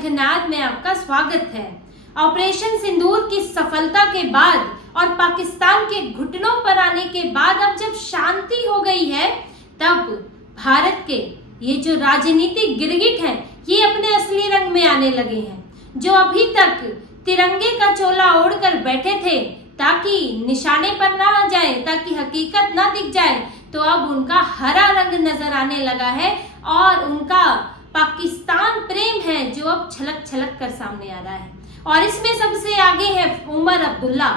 शंखनाद में आपका स्वागत है। ऑपरेशन सिंदूर की सफलता के बाद और पाकिस्तान के घुटनों पर आने के बाद अब जब शांति हो गई है, तब भारत के ये जो राजनीतिक गिरगिट हैं ये अपने असली रंग में आने लगे हैं। जो अभी तक तिरंगे का चोला ओढ़कर बैठे थे ताकि निशाने पर ना आ जाए, ताकि हकीकत ना दिख जाए, तो अब उनका हरा रंग नजर आने लगा है और उनका पाकिस्तान प्रेम है जो अब छलक छलक कर सामने आ रहा है। और इसमें सबसे आगे है उमर अब्दुल्ला,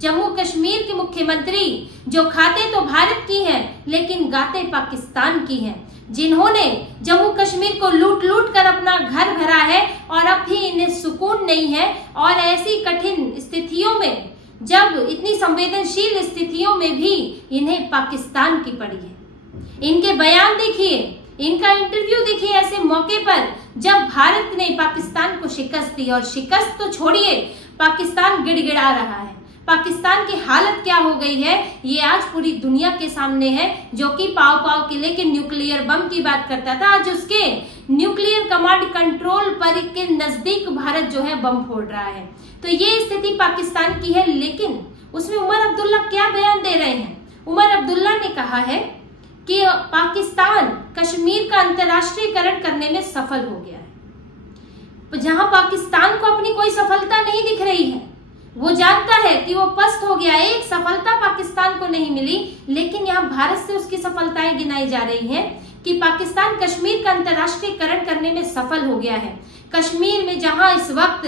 जम्मू कश्मीर के मुख्यमंत्री, जो खाते तो भारत की हैं लेकिन गाते पाकिस्तान की हैं, जिन्होंने जम्मू कश्मीर को लूट लूट कर अपना घर भरा है और अब भी इन्हें सुकून नहीं है। और ऐसी कठिन स्थितियों में, जब इतनी संवेदनशील स्थितियों में भी इन्हें पाकिस्तान की पड़ी है। इनके बयान देखिए, इनका इंटरव्यू देखिए ऐसे मौके पर जब भारत ने पाकिस्तान को शिकस्त दी, और शिकस्त तो छोड़िए, पाकिस्तान गिड़गिड़ा रहा है। पाकिस्तान की हालत क्या हो गई है ये आज पूरी दुनिया के सामने है। जो कि पाव पाव किले के न्यूक्लियर बम की बात करता था, आज उसके न्यूक्लियर कमांड कंट्रोल पर के नजदीक भारत जो है बम फोड़ रहा है। तो ये स्थिति पाकिस्तान की है। लेकिन उसमें उमर अब्दुल्ला क्या बयान दे रहे हैं? उमर अब्दुल्ला ने कहा है कि पाकिस्तान कश्मीर का अंतर्राष्ट्रीयकरण करने में सफल हो गया है। जहां पाकिस्तान को अपनी कोई सफलता नहीं दिख रही है, वो जानता है कि वो पस्त हो गया है, एक सफलता पाकिस्तान को नहीं मिली, लेकिन यहाँ भारत से उसकी सफलताएं गिनाई जा रही हैं कि पाकिस्तान कश्मीर का अंतर्राष्ट्रीयकरण करने में सफल हो गया है। कश्मीर में जहां इस वक्त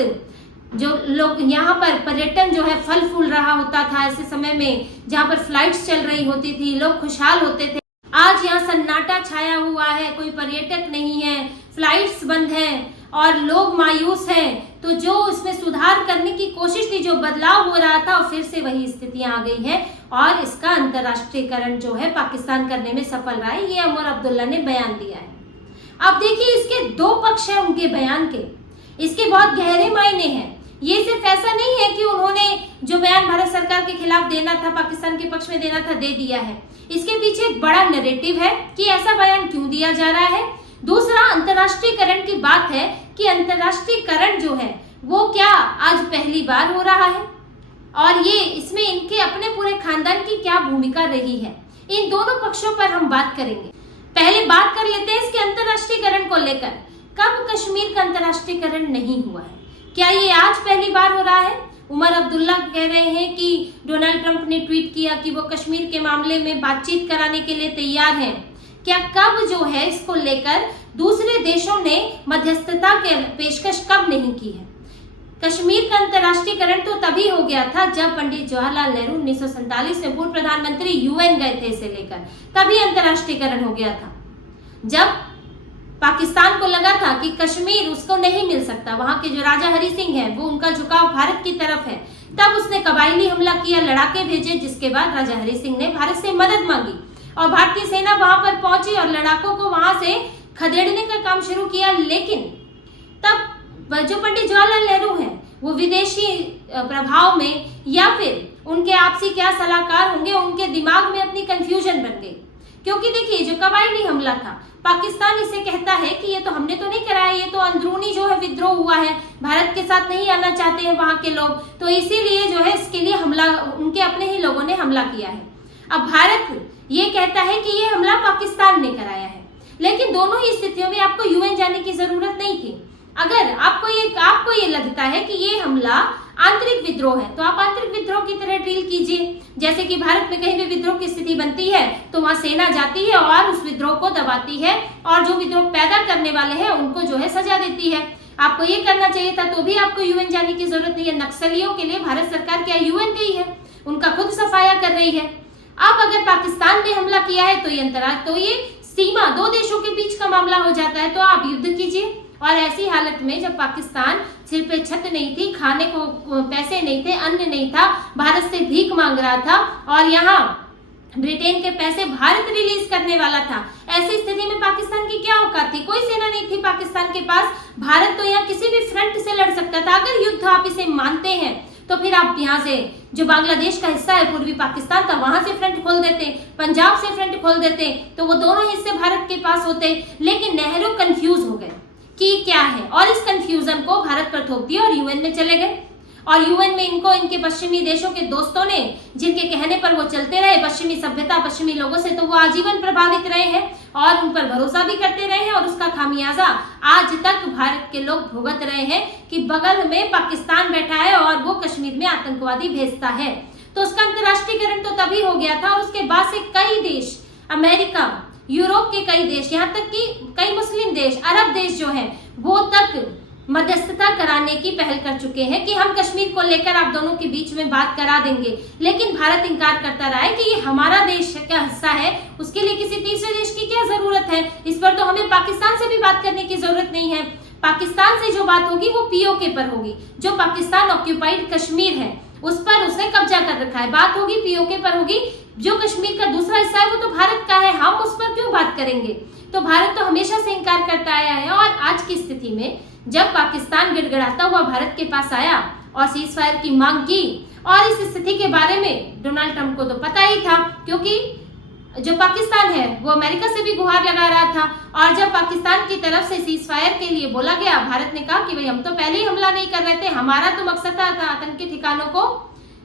जो लोग यहाँ पर पर्यटन जो है फल फूल रहा होता था, ऐसे समय में जहाँ पर फ्लाइट्स चल रही होती थी, लोग खुशहाल होते थे, आज यहाँ सन्नाटा छाया हुआ है, कोई पर्यटक नहीं है, फ्लाइट्स बंद हैं और लोग मायूस हैं। तो जो इसमें सुधार करने की कोशिश थी, जो बदलाव हो रहा था, फिर से वही स्थितियां आ गई हैं और इसका अंतर्राष्ट्रीयकरण जो है पाकिस्तान करने में सफल रहा है। ये उमर अब्दुल्ला ने बयान दिया है। अब देखिए, इसके दो पक्ष हैं उनके बयान के, इसके बहुत गहरे मायने हैं। ये सिर्फ ऐसा नहीं है कि उन्होंने जो बयान भारत सरकार के खिलाफ देना था, पाकिस्तान के पक्ष में देना था, दे दिया है। इसके पीछे एक बड़ा नैरेटिव है कि ऐसा बयान क्यों दिया जा रहा है। दूसरा, अंतर्राष्ट्रीयकरण की बात है कि अंतर्राष्ट्रीयकरण जो है वो क्या आज पहली बार हो रहा है और ये इसमें इनके अपने पूरे खानदान की क्या भूमिका रही है। इन दोनों पक्षों पर हम बात करेंगे। पहले बात कर लेते हैं इसके अंतर्राष्ट्रीयकरण को लेकर। कब कश्मीर का अंतर्राष्ट्रीयकरण नहीं हुआ है? क्या ये आज पहली बार हो रहा है? उमर अब्दुल्ला कह रहे हैं कि डोनाल्ड ट्रंप ने ट्वीट किया कि वो कश्मीर के मामले में बातचीत कराने के लिए तैयार हैं। क्या कब जो है इसको लेकर दूसरे देशों ने मध्यस्थता के पेशकश कब नहीं की है? कश्मीर का अंतर्राष्ट्रीयकरण तो तभी हो गया था जब पंडित जवाहरलाल नेहरू 1947 में पूर्व प्रधानमंत्री यूएन गए थे, इसे लेकर तभी अंतर्राष्ट्रीयकरण हो गया था। जब पाकिस्तान को लगा था कि कश्मीर उसको नहीं मिल सकता, वहां के जो राजा हरि सिंह हैं वो उनका झुकाव भारत की तरफ है, तब उसने कबायली हमला किया, लड़ाके भेजे, जिसके बाद राजा हरि सिंह ने भारत से मदद मांगी और भारतीय सेना वहां पर पहुंची और लड़ाकों को वहां से खदेड़ने का काम शुरू किया। लेकिन तब जो पंडित जवाहरलाल नेहरू हैं वो विदेशी प्रभाव में या फिर उनके आपसी क्या सलाहकार होंगे, उनके दिमाग में अपनी कंफ्यूजन बन गई। क्योंकि देखिए, जो कबायली हमला था, पाकिस्तान इसे कहता है कि ये तो हमने तो नहीं कराया, ये तो अंदरूनी जो है विद्रोह हुआ है, भारत के साथ नहीं आना चाहते हैं वहां के लोग, तो इसीलिए जो है इसके लिए हमला उनके अपने ही लोगों ने हमला किया है। अब भारत ये कहता है कि ये हमला पाकिस्तान ने कराया है। लेकिन दोनों ही स्थितियों में आपको यूएन जाने की जरूरत नहीं थी। अगर आपको ये लगता है कि ये हमला आंतरिक विद्रोह है, तो आप आंतरिक विद्रोह की तरह डील कीजिए। जैसे कि भारत में कहीं भी विद्रोह की स्थिति बनती है तो वहां सेना जाती है और उस विद्रोह को दबाती है और जो विद्रोह पैदा करने वाले हैं उनको जो है सजा देती है। आपको ये करना चाहिए था, तो भी आपको यूएन जाने की जरूरत नहीं है। नक्सलियों के लिए भारत सरकार क्या यूएन गई है? उनका खुद सफाया कर रही है। अब अगर पाकिस्तान ने हमला किया है तो ये सीमा दो देशों के बीच का मामला हो जाता है, तो आप युद्ध कीजिए। और ऐसी हालत में जब पाकिस्तान सिर पे छत नहीं थी, खाने को पैसे नहीं थे, अन्न नहीं था, भारत से भीख मांग रहा था और यहाँ ब्रिटेन के पैसे भारत रिलीज करने वाला था, ऐसी स्थिति में पाकिस्तान की क्या औकात थी? कोई सेना नहीं थी पाकिस्तान के पास। भारत तो यहाँ किसी भी फ्रंट से लड़ सकता था। अगर युद्ध आप इसे मानते हैं तो फिर आप यहाँ से जो बांग्लादेश का हिस्सा है पूर्वी पाकिस्तान का, वहां से फ्रंट खोल देते, पंजाब से फ्रंट खोल देते, तो वो दोनों हिस्से भारत के पास होते। लेकिन नेहरू कंफ्यूज हो गए कि क्या है, और इस कंफ्यूजन को भारत पर थोप दिया और यूएन में चले गए। और यूएन में इनको इनके पश्चिमी देशों के दोस्तों ने, जिनके कहने पर वो चलते रहे, पश्चिमी सभ्यता पश्चिमी लोगों से, तो वो आजीवन प्रभावित रहे हैं और उन पर भरोसा भी करते रहे हैं, और उसका खामियाजा आज तक भारत के लोग भुगत रहे हैं कि बगल में पाकिस्तान बैठा है और वो कश्मीर में आतंकवादी भेजता है। तो उसका अंतर्राष्ट्रीयकरण तो तभी हो गया था, और उसके बाद से कई देश, अमेरिका, यूरोप के कई देश, यहाँ तक कि कई मुस्लिम देश, अरब देश जो है, वो तक मध्यस्थता कराने की पहल कर चुके हैं कि हम कश्मीर को लेकर आप दोनों के बीच में बात करा देंगे। लेकिन भारत इनकार करता रहा है कि ये हमारा देश का हिस्सा है, उसके लिए किसी तीसरे देश की क्या जरूरत है। इस पर तो हमें पाकिस्तान से भी बात करने की जरूरत नहीं है। पाकिस्तान से जो बात होगी वो पीओके पर होगी, जो पाकिस्तान ऑक्यूपाइड कश्मीर है उस पर उसने कब्जा कर रखा है। बात होगी पीओके पर होगी। जो कश्मीर का दूसरा हिस्सा है वो तो भारत का है, हम उस पर क्यों बात करेंगे। तो भारत तो हमेशा से इनकार करता आया है, और आज की स्थिति में जब पाकिस्तान गिड़गिड़ाता हुआ भारत के पास आया और सीज फायर की मांग की, और इस स्थिति के बारे में डोनाल्ड ट्रंप को तो पता ही था, क्योंकि जो पाकिस्तान है वो अमेरिका से भी गुहार लगा रहा था। और जब पाकिस्तान की तरफ से सीज फायर के लिए बोला गया, भारत ने कहा कि भाई हम तो पहले ही हमला नहीं कर रहे थे, हमारा तो मकसद था आतंकी ठिकानों को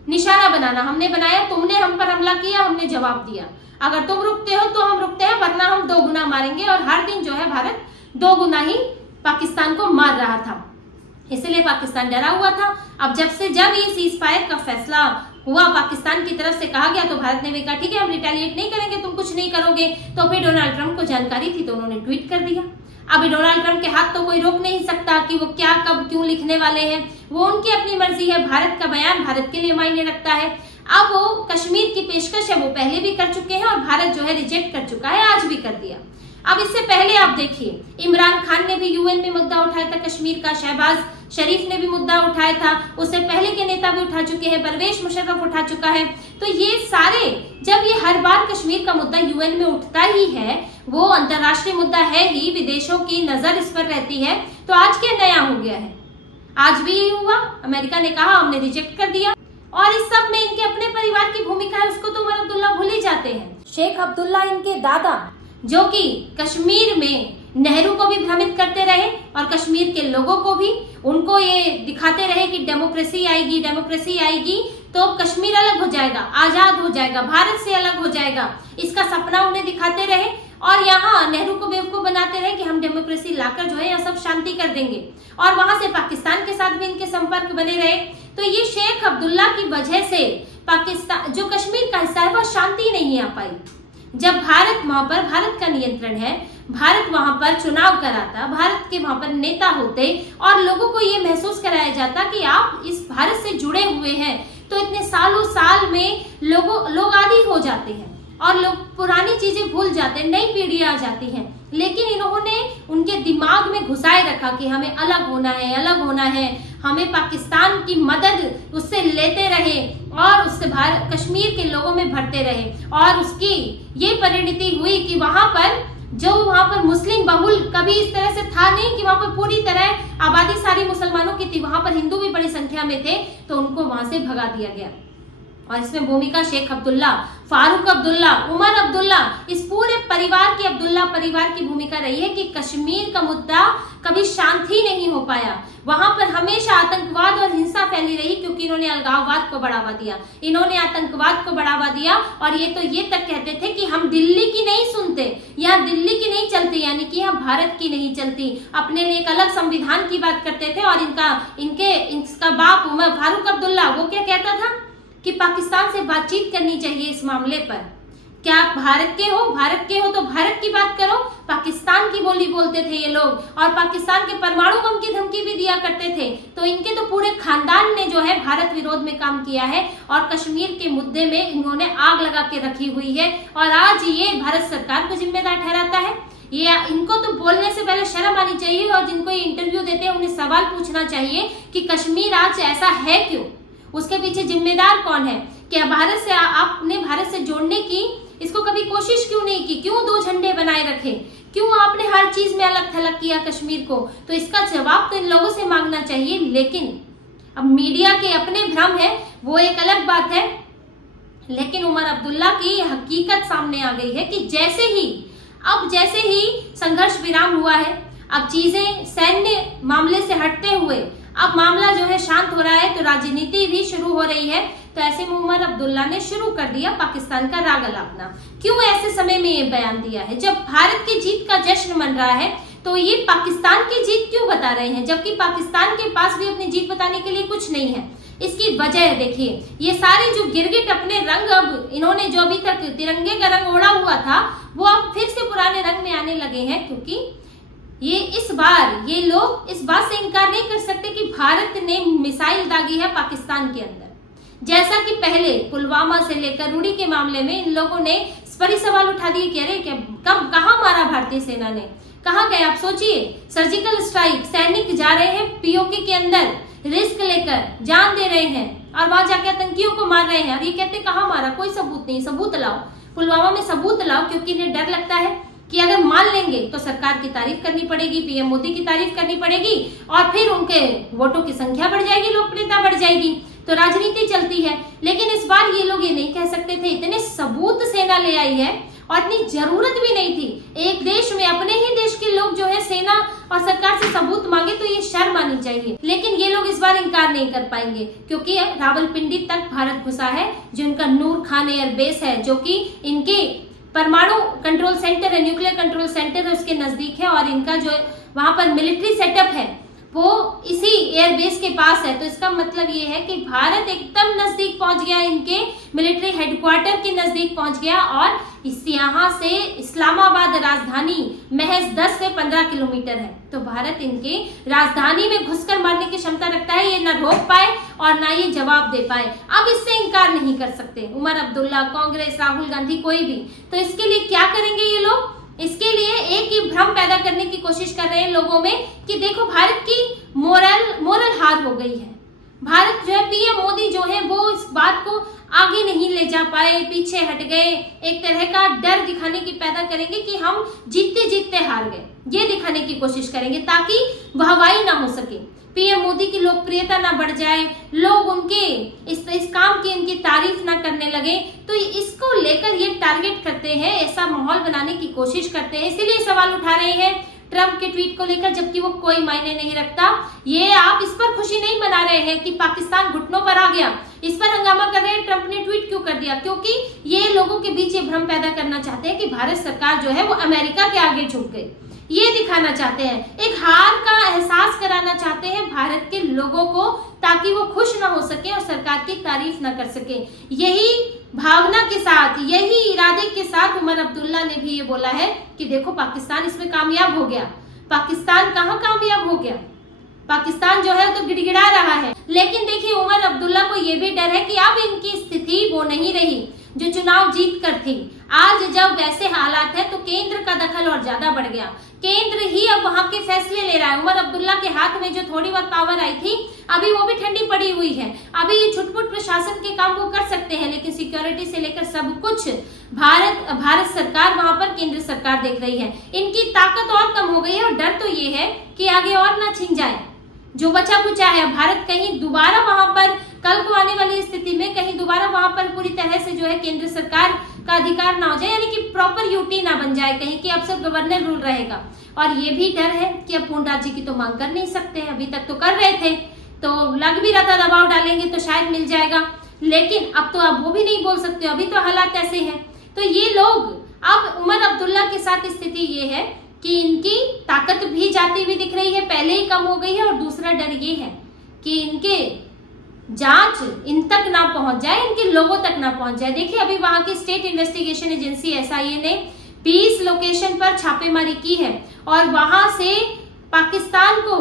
निशाना बनाना, हमने बनाया, तुमने हम पर हमला किया, हमने जवाब दिया। अगर तुम रुकते हो तो हम रुकते हैं, वरना हम 2 गुना मारेंगे। और हर दिन जो है भारत 2 गुना ही पाकिस्तान को मार रहा था, इसलिए पाकिस्तान डरा हुआ था। अब जब ये सीज फायर का फैसला हुआ, पाकिस्तान की तरफ से कहा गया, तो भारत ने भी कहा ठीक है हम रिटेलिएट नहीं करेंगे, तुम कुछ नहीं करोगे। तो फिर डोनाल्ड ट्रंप को जानकारी थी तो उन्होंने ट्वीट कर दिया। अभी डोनाल्ड ट्रंप के हाथ तो कोई रोक नहीं सकता कि वो क्या कब क्यों लिखने वाले हैं, वो उनकी अपनी मर्जी है। भारत का बयान भारत के लिए मायने रखता है। अब वो कश्मीर की पेशकश है वो पहले भी कर चुके हैं, और भारत जो है रिजेक्ट कर चुका है, आज भी कर दिया। अब इससे पहले आप देखिए, इमरान खान ने भी यूएन में मुद्दा उठाया था कश्मीर का, शहबाज शरीफ ने भी मुद्दा उठाया था, उससे पहले के नेता भी उठा चुके हैं, परवेश मुशर्रफ उठा चुका है। तो ये सारे, जब ये हर बार कश्मीर का मुद्दा यूएन में उठता ही है, वो अंतर्राष्ट्रीय मुद्दा है ही, विदेशों की नजर इस पर रहती है, तो आज क्या नया हो गया है। आज भी यही हुआ, अमेरिका ने कहा हमने रिजेक्ट कर दिया, और इस सब में इनके अपने परिवार की भूमिका है, उसको तो उमर अब्दुल्ला भूल ही जाते हैं। शेख अब्दुल्ला इनके दादा, जो कि कश्मीर में नेहरू को भी भ्रमित करते रहे और कश्मीर के लोगों को भी, उनको ये दिखाते रहे कि डेमोक्रेसी आएगी तो कश्मीर अलग हो जाएगा, आजाद हो जाएगा, भारत से अलग हो जाएगा, इसका सपना उन्हें दिखाते रहे। और यहाँ नेहरू को बेवकूफ बनाते रहे कि हम डेमोक्रेसी लाकर जो है यहाँ सब शांति कर देंगे, और वहां से पाकिस्तान के साथ भी इनके संपर्क बने रहे। तो ये शेख अब्दुल्ला की वजह से पाकिस्तान, जो कश्मीर का हिस्सा है, वह शांति नहीं आ पाई। जब भारत वहां पर, भारत का नियंत्रण है, भारत वहां पर चुनाव कराता, भारत के वहां पर नेता होते, और लोगों को ये महसूस कराया जाता कि आप इस भारत से जुड़े हुए हैं, तो इतने सालों साल में लोग आदी हो जाते हैं और लोग पुरानी चीजें भूल जाते हैं, नई पीढ़ियां आ जाती हैं। लेकिन इन्होंने उनके दिमाग में घुसाए रखा कि हमें अलग होना है, हमें पाकिस्तान की मदद उससे लेते रहे और उससे भारत कश्मीर के लोगों में भरते रहे। और उसकी ये परिणति हुई कि वहां पर मुस्लिम बहुल कभी इस तरह से था नहीं कि वहां पर पूरी तरह आबादी सारी मुसलमानों की थी, वहां पर हिंदू भी बड़ी संख्या में थे, तो उनको वहां से भगा दिया गया। और इसमें भूमिका शेख अब्दुल्ला, फारूक अब्दुल्ला, उमर अब्दुल्ला, इस पूरे परिवार की, अब्दुल्ला परिवार की भूमिका रही है कि कश्मीर का मुद्दा कभी शांत ही नहीं हो पाया। वहां पर हमेशा आतंकवाद और हिंसा फैली रही, क्योंकि इन्होंने अलगाववाद को बढ़ावा दिया, इन्होंने आतंकवाद को बढ़ावा दिया। और ये तो ये तक कहते थे कि हम दिल्ली की नहीं सुनते, यहाँ दिल्ली की नहीं चलती, यानी कि यहाँ भारत की नहीं चलती, अपने लिए एक अलग संविधान की बात करते थे। और इसका बाप उमर फारूक अब्दुल्ला, वो क्या कहता था कि पाकिस्तान से बातचीत करनी चाहिए इस मामले पर। क्या आप भारत के हो तो भारत की बात करो। पाकिस्तान की बोली बोलते थे ये लोग, और पाकिस्तान के परमाणु बम की धमकी भी दिया करते थे। तो इनके तो पूरे खानदान ने जो है भारत विरोध में काम किया है, और कश्मीर के मुद्दे में इन्होंने आग लगा के रखी हुई है। और आज ये भारत सरकार को जिम्मेदार ठहराता है। ये इनको तो बोलने से पहले शर्म आनी चाहिए, और जिनको ये इंटरव्यू देते हैं उन्हें सवाल पूछना चाहिए कि कश्मीर आज ऐसा है क्यों, उसके पीछे जिम्मेदार कौन है। क्या भारत से आपने भारत से जोड़ने की इसको कभी कोशिश क्यों नहीं की, क्यों 2 झंडे बनाए रखे, क्यों आपने हर चीज में अलग थलग किया कश्मीर को। तो इसका जवाब तो इन लोगों से मांगना चाहिए। लेकिन अब मीडिया के अपने भ्रम है, वो एक अलग बात है। लेकिन उमर अब्दुल्ला की हकीकत सामने आ गई है कि जैसे ही संघर्ष विराम हुआ है, अब चीजें सैन्य मामले से हटते हुए अब मामला जो है शांत हो रहा है, तो राजनीति भी शुरू हो रही है। तो ऐसे में उमर अब्दुल्ला ने शुरू कर दिया पाकिस्तान का राग अलापना। क्यों ऐसे समय में ये बयान दिया है? जब भारत की जीत का जश्न मन रहा है तो ये पाकिस्तान की जीत क्यों बता रहे हैं, जबकि पाकिस्तान के पास भी अपनी जीत बताने के लिए कुछ नहीं है। इसकी वजह देखिए, ये सारे जो गिरगिट अपने रंग, अब इन्होंने जो अभी तक तिरंगे का रंग ओढ़ा हुआ था वो अब फिर से पुराने रंग में आने लगे हैं, क्योंकि ये इस बार ये लोग इस बात से इनकार नहीं कर सकते कि भारत ने मिसाइल दागी है पाकिस्तान के अंदर। जैसा कि पहले पुलवामा से लेकर उड़ी के मामले में इन लोगों ने बड़ी सवाल उठा दिए कि अरे कब कहाँ मारा भारतीय सेना ने, कहाँ गए? आप सोचिए, सर्जिकल स्ट्राइक, सैनिक जा रहे हैं पीओके के अंदर, रिस्क लेकर जान दे रहे हैं और वहां जाके आतंकियों को मार रहे हैं, और ये कहते कहाँ मारा, कोई सबूत नहीं। सबूत लाओ, पुलवामा में सबूत लाओ, क्योंकि इन्हें डर लगता है कि अगर मान लेंगे तो सरकार की तारीफ करनी पड़ेगी, पीएम मोदी की तारीफ करनी पड़ेगी और फिर उनके वोटों की संख्या बढ़ जाएगी, लोकप्रियता बढ़ जाएगी, तो राजनीति चलती है। लेकिन इस बार ये लोग ये नहीं कह सकते थे, इतने सबूत सेना ले आई है और इतनी जरूरत भी नहीं थी। एक देश में अपने ही देश के लोग जो है सेना और सरकार से सबूत मांगे तो ये शर्म आनी चाहिए। लेकिन ये लोग इस बार इनकार नहीं कर पाएंगे, क्योंकि रावलपिंडी तक भारत घुसा है, जो इनका नूर खान एयरबेस है, जो कि इनके परमाणु कंट्रोल सेंटर है, न्यूक्लियर कंट्रोल सेंटर है, उसके नजदीक है, और इनका जो वहां पर मिलिट्री सेटअप है वो इसी एयरबेस के पास है। तो इसका मतलब ये है कि भारत एकदम नजदीक पहुंच गया, इनके मिलिट्री हेडक्वार्टर के नजदीक पहुंच गया, और यहाँ से इस्लामाबाद राजधानी महज 10 से 15 किलोमीटर है। तो भारत इनके राजधानी में घुसकर मारने की क्षमता रखता है, ये न रोक पाए और ना ये जवाब दे पाए। अब इससे इनकार नहीं कर सकते उमर अब्दुल्ला, कांग्रेस, राहुल गांधी, कोई भी। तो इसके लिए क्या करेंगे ये लोग? इसके लिए एक ही भ्रम पैदा करने की कोशिश कर रहे हैं लोगों में कि देखो भारत की मोरल हार हो गई है। भारत जो है, पीएम मोदी जो है वो इस बात को आगे नहीं ले जा पाए, पीछे हट गए, एक तरह का डर दिखाने की पैदा करेंगे कि हम जीतते जीतते हार गए, ये दिखाने की कोशिश करेंगे ताकि वाहवाही ना हो सके, पीएम मोदी की लोकप्रियता ना बढ़ जाए, लोग उनके इस काम की इनकी तारीफ ना करने लगे। तो इसको लेकर ये टारगेट करते हैं, ऐसा माहौल बनाने की कोशिश करते हैं, इसीलिए सवाल उठा रहे हैं ट्रंप के ट्वीट को लेकर, जबकि वो कोई मायने नहीं रखता। ये आप इस पर खुशी नहीं मना रहे हैं कि पाकिस्तान घुटनों पर आ गया, इस पर हंगामा कर रहे हैं ट्रंप ने ट्वीट क्यों कर दिया, क्योंकि ये लोगों के बीच ये भ्रम पैदा करना चाहते हैं कि भारत सरकार जो है वो अमेरिका के आगे झुक गई। ये दिखाना चाहते हैं, एक हार का एहसास कराना चाहते हैं भारत के लोगों को, ताकि वो खुश ना हो सके और सरकार की तारीफ ना कर सके। यही भावना के साथ, यही इरादे के साथ उमर अब्दुल्ला ने भी ये बोला है कि देखो पाकिस्तान इसमें कामयाब हो गया। पाकिस्तान कहाँ कामयाब हो गया? पाकिस्तान जो है तो गिड़गिड़ा रहा है। लेकिन देखिए उमर अब्दुल्ला को ये भी डर है कि अब इनकी स्थिति वो नहीं रही जो चुनाव जीत कर थी। आज जब वैसे हालात है तो केंद्र का दखल और ज्यादा बढ़ गया, केंद्र ही अब वहां के फैसले ले रहा है। उमर अब्दुल्ला के हाथ में जो थोड़ी बहुत पावर आई थी अभी वो भी ठंडी पड़ी हुई है। अभी ये छुटपुट प्रशासन के काम वो कर सकते हैं, लेकिन सिक्योरिटी से लेकर सब कुछ भारत सरकार, वहां पर केंद्र सरकार देख रही है। इनकी ताकत और कम हो गई है और डर तो ये है कि आगे और ना छिन जाए जो बचा कुचा है। भारत कहीं दोबारा वहां पर कल को आने वाली स्थिति में कहीं दोबारा वहां पर पूरी तरह से जो है केंद्र सरकार का अधिकार ना हो जाए, यानी कि प्रॉपर यूटी ना बन जाए कहीं कि अब सब गवर्नर रूल रहेगा। और ये भी डर है कि अब पूर्ण राज्य की तो मांग कर नहीं सकते हैं, अभी तक तो कर रहे थे, तो लग भी रहा था दबाव डालेंगे तो शायद मिल जाएगा, लेकिन अब तो आप वो भी नहीं बोल सकते, अभी तो हालात ऐसे हैं। तो ये लोग अब उमर अब्दुल्ला के साथ स्थिति ये है कि इनकी ताकत भी जाती हुई दिख रही है, पहले ही कम हो गई है, और दूसरा डर ये है कि इनके जांच इन तक ना पहुंच जाए, इनके लोगों तक ना पहुंच जाए। देखिए अभी वहां की स्टेट इन्वेस्टिगेशन एजेंसी एसआईए ने 20 लोकेशन पर छापेमारी की है और वहां से पाकिस्तान को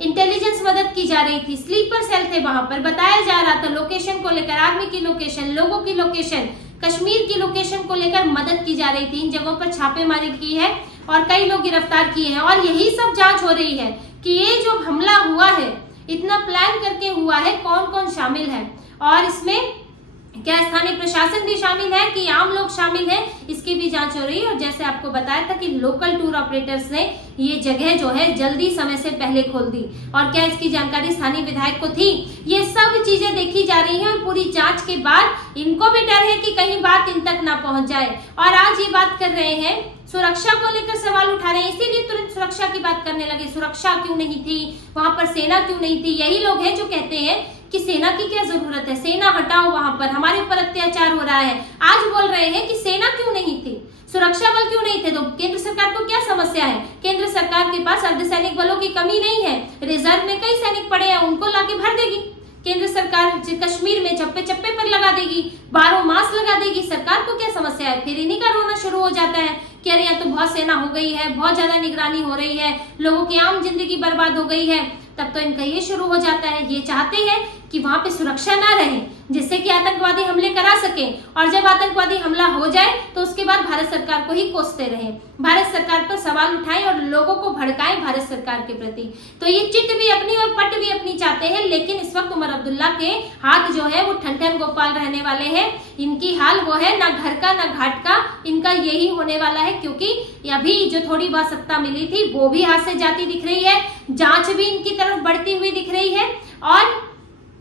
इंटेलिजेंस मदद की जा रही थी। स्लीपर सेल थे वहां पर, बताया जा रहा था लोकेशन को लेकर, आर्मी की लोकेशन, लोगों की लोकेशन, कश्मीर की लोकेशन को लेकर मदद की जा रही थी। इन जगहों पर छापेमारी की है और कई लोग गिरफ्तार किए हैं, और यही सब जांच हो रही है कि ये जो हमला हुआ है इतना प्लान करके हुआ है, कौन कौन शामिल है और इसमें क्या स्थानीय प्रशासन भी शामिल है कि आम लोग शामिल हैं, इसकी भी जांच हो रही है। और जैसे आपको बताया था कि लोकल टूर ऑपरेटर्स ने ये जगह जो है जल्दी समय से पहले खोल दी, और क्या इसकी जानकारी स्थानीय विधायक को थी, ये सब चीजें देखी जा रही हैं। और पूरी जांच के बाद इनको भी डर है कि कहीं बात इन तक ना पहुंच जाए। और आज ये बात कर रहे हैं, सुरक्षा को लेकर सवाल उठा रहे हैं, इसीलिए तुरंत सुरक्षा की बात करने लगे। सुरक्षा क्यों नहीं थी वहां पर, सेना क्यों नहीं थी? यही लोग हैं जो कहते हैं कि सेना की क्या जरूरत है, सेना हटाओ, वहां पर हमारे ऊपर अत्याचार हो रहा है। आज बोल रहे हैं कि सेना क्यों नहीं थी, सुरक्षा बल क्यों नहीं थे? तो केंद्र सरकार को क्या समस्या है? केंद्र सरकार के पास अर्धसैनिक बलों की कमी नहीं है, रिजर्व में कई सैनिक पड़े हैं, उनको लाके भर देगी केंद्र सरकार। कश्मीर में चप्पे चप्पे पर लगा देगी, 12 मास लगा देगी। सरकार को क्या समस्या है? फिर इन्हीं का रोना शुरू हो जाता है कि अरे यहाँ तो बहुत सेना हो गई है, बहुत ज्यादा निगरानी हो रही है, लोगों की आम जिंदगी बर्बाद हो गई है। तब तो इनका ये शुरू हो जाता है, ये चाहते हैं कि वहां पे सुरक्षा ना रहे, जिससे कि आतंकवादी हमले करा सके। और जब आतंकवादी हमला हो जाए तो उसके बाद भारत सरकार को ही कोसते रहे, भारत सरकार पर सवाल उठाएं और लोगों को भड़काएं भारत सरकार के प्रति। तो ये चिट भी अपनी और पट भी अपनी चाहते हैं। लेकिन इस वक्त उमर अब्दुल्ला के हाथ जो है वो ठन गोपाल रहने वाले हैं। इनकी हाल वो है, ना घर का ना घाट का, इनका यही होने वाला है। क्योंकि अभी जो थोड़ी बहुत सत्ता मिली थी वो भी हाथ से जाती दिख रही है, जांच भी इनकी तरफ बढ़ती हुई दिख रही है। और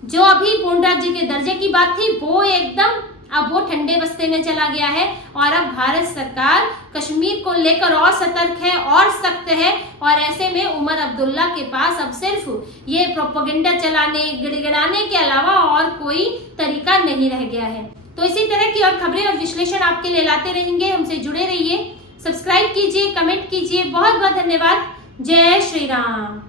जो अभी पूर्ण राज्य के दर्जे की बात थी वो एकदम अब वो ठंडे बस्ते में चला गया है। और अब भारत सरकार कश्मीर को लेकर और सतर्क है और सख्त है। और ऐसे में उमर अब्दुल्ला के पास अब सिर्फ ये प्रोपेगेंडा चलाने, गिड़गिड़ाने के अलावा और कोई तरीका नहीं रह गया है। तो इसी तरह की और खबरें और विश्लेषण आपके लिए लाते रहेंगे, हमसे जुड़े रहिए, सब्सक्राइब कीजिए, कमेंट कीजिए। बहुत बहुत धन्यवाद। जय श्री राम।